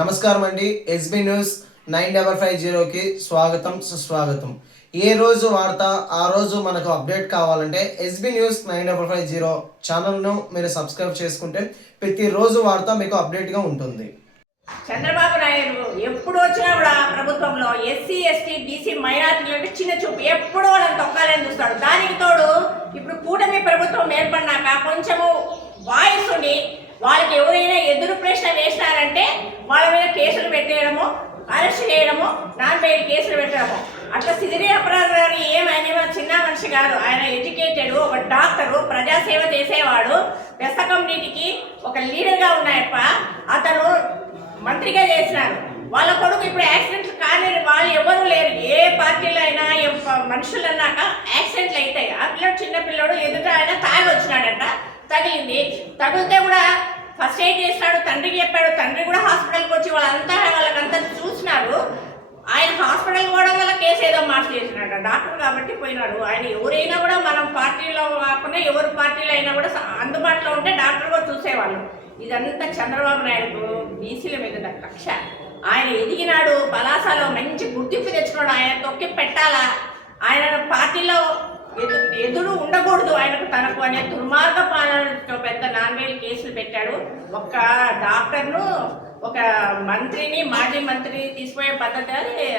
నమస్కారం అండి. SB news 9550కి స్వాగతం సుస్వాగతం. ఏ రోజు వార్త ఆ రోజు మనకు అప్డేట్ కావాలంటే ఎస్బీ న్యూస్ 9550 ఛానల్ను మీరు సబ్స్క్రైబ్ చేసుకుంటే ప్రతిరోజు వార్త మీకు అప్డేట్గా ఉంటుంది. చంద్రబాబు నాయుడు ఎప్పుడు వచ్చినా కూడా ప్రభుత్వంలో ఎస్సీ ఎస్టీ బీసీ మైనార్టీలు అంటే చిన్న చూపు ఎప్పుడు వాళ్ళని తొక్కాలని చూస్తాడు. దానికి తోడు ఇప్పుడు కూటమి ప్రభుత్వం ఏర్పడినాక కొంచెము వాయిస్ ఉండి వాళ్ళకి ఎవరైనా ఎదురు ప్రశ్న వేసినారంటే వాళ్ళ మీద కేసులు పెట్టేయడము, అరెస్ట్ చేయడము, నాన్ బెయిల్ కేసులు పెట్టడము. అట్లా సిదిరి అపరాధ గారు ఏమైనా చిన్న మనిషి కాదు. ఆయన ఎడ్యుకేటెడ్, ఒక డాక్టరు, ప్రజాసేవ చేసేవాడు, వెస్త కమ్యూనిటీకి ఒక లీడర్గా ఉన్నాయప్ప. అతను మంత్రిగా చేసినారు. వాళ్ళ కొడుకు ఇప్పుడు యాక్సిడెంట్లు కానీ వాళ్ళు ఎవరు లేరు. ఏ పార్టీలో అయినా మనుషులు అన్నాక యాక్సిడెంట్లు అవుతాయి. ఆ పిల్లడు చిన్న పిల్లడు ఎదుట ఆయన తాగి వచ్చినాడంట, తగిలింది. తగిలితే కూడా ఫస్ట్ ఎయిడ్ చేసినాడు, తండ్రికి చెప్పాడు. తండ్రి కూడా హాస్పిటల్కి వచ్చి వాళ్ళకంతా చూసినారు. ఆయన హాస్పిటల్ పోవడం వల్ల కేసు ఏదో మార్చి చేసినాడు డాక్టర్ కాబట్టి పోయినాడు. ఆయన ఎవరైనా కూడా మనం పార్టీలో కాకుండా ఎవరి పార్టీలో అయినా కూడా అందుబాటులో ఉంటే డాక్టర్ కూడా చూసేవాళ్ళు. ఇదంతా చంద్రబాబు నాయుడు బీసీల మీద కక్ష. ఆయన ఎదిగినాడు, పలాసాలో మంచి గుర్తింపు తెచ్చుకున్నాడు. ఆయన తొక్కి పెట్టాలా, ఆయన పార్టీలో ఎదురు ఉండకూడదు ఆయనకు తనకు అనే దుర్మార్గ పాలనతో పెద్ద నాన్ బెయిల్ కేసులు పెట్టాడు. ఒక డాక్టర్ను, ఒక మంత్రిని, మాజీ మంత్రిని తీసిపోయే పద్ధతి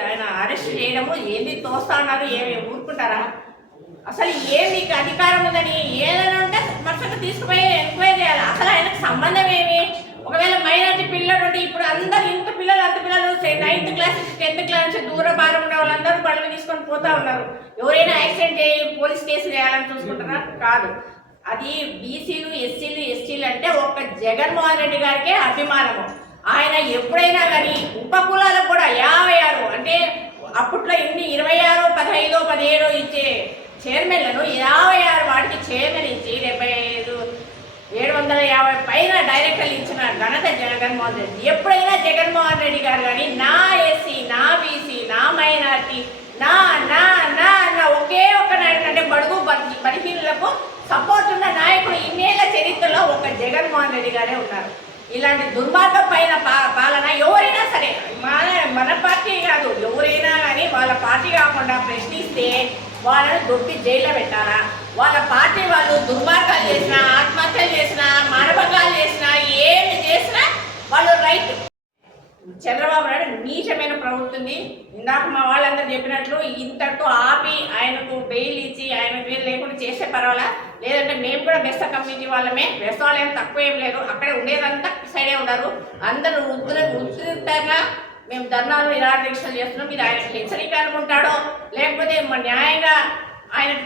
ఆయన అరెస్ట్ చేయడము. ఏంది తోస్తా ఉన్నారు, ఏమి ఊరుకుంటారా? అసలు మీకు అధికారం ఉందని ఏదైనా ఉంటే మనుషులకు తీసుకుపోయి ఎంక్వైరీ చేయాలి. అసలు ఆయనకు సంబంధం ఏమి? ఒకవేళ మైనార్టీ పిల్లలు ఉంటే ఇప్పుడు అందరు ఇంత పిల్లలు 9th క్లాస్ 10th క్లాస్ దూర భారం ఉన్న వాళ్ళందరూ బళ్ళు తీసుకొని పోతా ఉన్నారు. ఎవరైనా యాక్సిడెంట్ చేయి పోలీస్ కేసు చేయాలని చూసుకుంటారా? కాదు. అది బీసీలు, ఎస్సీలు, ఎస్టీలు అంటే ఒక్క జగన్మోహన్ రెడ్డి గారికే అభిమానము. ఆయన ఎప్పుడైనా కానీ ఉపకులాలకు కూడా 56 అంటే అప్పట్లో ఇన్ని 26, 15, 17 ఇచ్చే చైర్మన్లను 56 వాటికి చైర్మన్ ఇచ్చి 750 పైన డైరెక్టర్లు ఇచ్చిన ఘనత జగన్మోహన్ రెడ్డి. ఎప్పుడైనా జగన్మోహన్ రెడ్డి గారు కానీ నా ఎస్సీ, నా బీసీ, నా మైనార్టీ, నా నా నా నా ఒకే ఒక నాయకుడు అంటే బడుగు బలహీనులకు సపోర్ట్ ఉన్న నాయకుడు ఇన్నేళ్ల చరిత్రలో ఒక జగన్మోహన్ రెడ్డి గారే ఉన్నారు. ఇలాంటి దుర్మార్గం పైన పాలన ఎవరైనా సరే, మన పార్టీ కాదు, ఎవరైనా కానీ వాళ్ళ పార్టీ కాకుండా ప్రశ్నిస్తే వాళ్ళని దొరికి జైల్లో పెట్టాలా? వాళ్ళ పార్టీ వాళ్ళు దుర్మార్గాలు చేసినా, ఆత్మహత్యలు చేసినా, మానభంగాలు చేసినా, ఏమి చేసినా వాళ్ళు రైట్. చంద్రబాబు నాయుడు నీచమైన ప్రభుత్వం. ఇందాక మా వాళ్ళందరూ చెప్పినట్లు ఇంతటితో ఆపి ఆయనకు బెయిల్ ఇచ్చి ఆయన బెయిల్ లేకుండా చేసే పర్వాలా? లేదంటే మేము కూడా బెస్త కమ్యూనిటీ వాళ్ళమే, బెస్త వాళ్ళు ఏం తక్కువ ఏం లేదు, అక్కడే ఉండేదంతా సైడే ఉన్నారు. అందరూ ఉధృతంగా మేము ధర్నాలు నిరాదీక్షలు చేస్తున్నాం. మీరు ఆయనకు హెచ్చరిక అనుకుంటాడో లేకపోతే న్యాయంగా ఆయనకు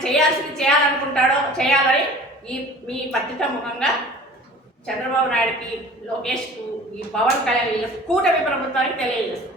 చేయాలనుకుంటాడో చేయాలని మీ పత్రిక ముఖంగా చంద్రబాబు నాయుడుకి, లోకేష్కు, ఈ పవన్ కళ్యాణ్ కూటమి ప్రభుత్వానికి తెలియజేస్తుంది.